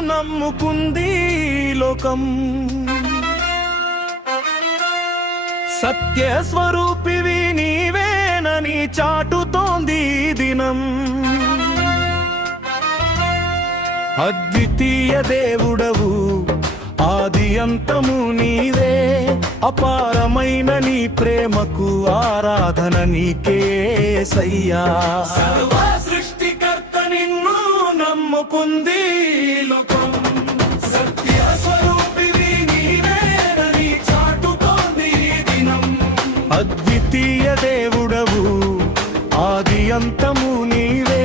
నమ్ముకుంది లోకం. సత్య స్వరూపివి నీవేనని చాటుతోంది దినం. అద్వితీయ దేవుడవు ఆది అంతము నీవే. అపారమైన నీ ప్రేమకు ఆరాధన నీకే సయ్యా. నమ్ముకుంది లోకం. సత్య స్వరూపివి నీవేనని చాటుతోంది దినం. అద్వితీయ దేవుడవు ఆది అంతము నీవే.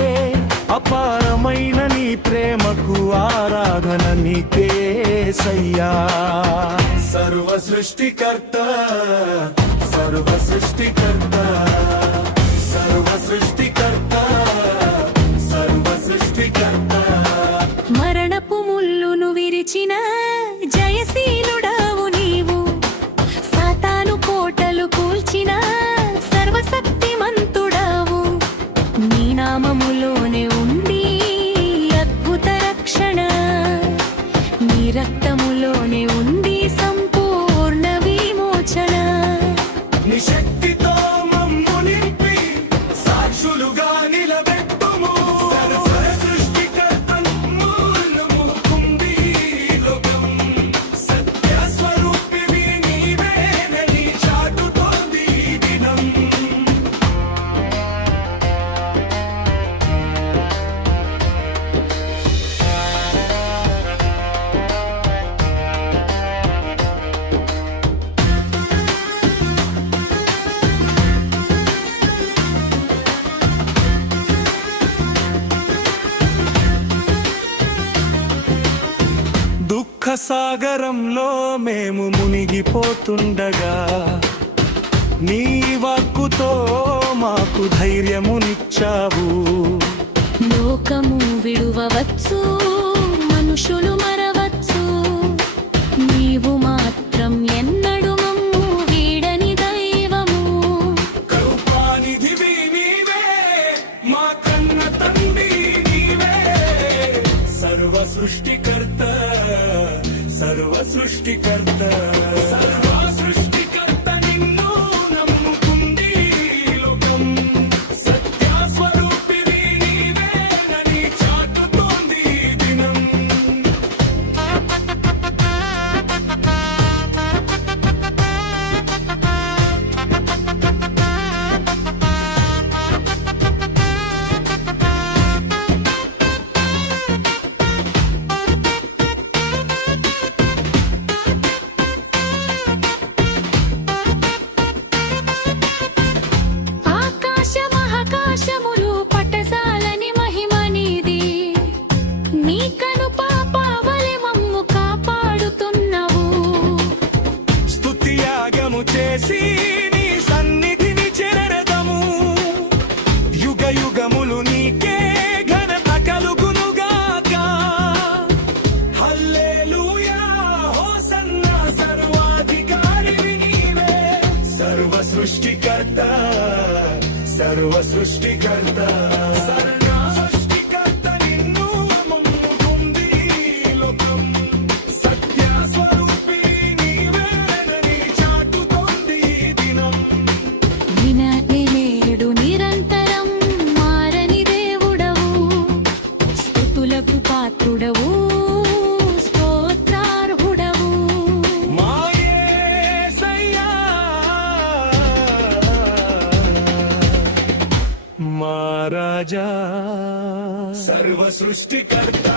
అపారమైన నీ ప్రేమకు ఆరాధన నీకే సయ్యా. సర్వ సృష్టికర్త సర్వ సృష్టికర్త. సాగరంలో మేము మునిగిపోతుండగా నీ వాక్కుతో మాకు ధైర్యమునిచ్చావు. లోకము విడువవచ్చు మనుషులు మరవచ్చు. నీవు మాత్రం ఎన్నడు మమ్ము వీడని దైవము. కృపానిధివి నీవే మా కన్న తండ్రి నీవే. సర్వ సృష్టికర్త సర్వ సృష్టికర్త సర్వ సృష్టికర్త. యుగ యుగములు నీకే ఘనత కలుగునుగాక హల్లెలూయా హోసన్నా సర్వాధికారి నీవే. సర్వ సృష్టికర్త సర్వ సృష్టికర్త. సర్వ రాజా. సర్వ సృష్టికర్త.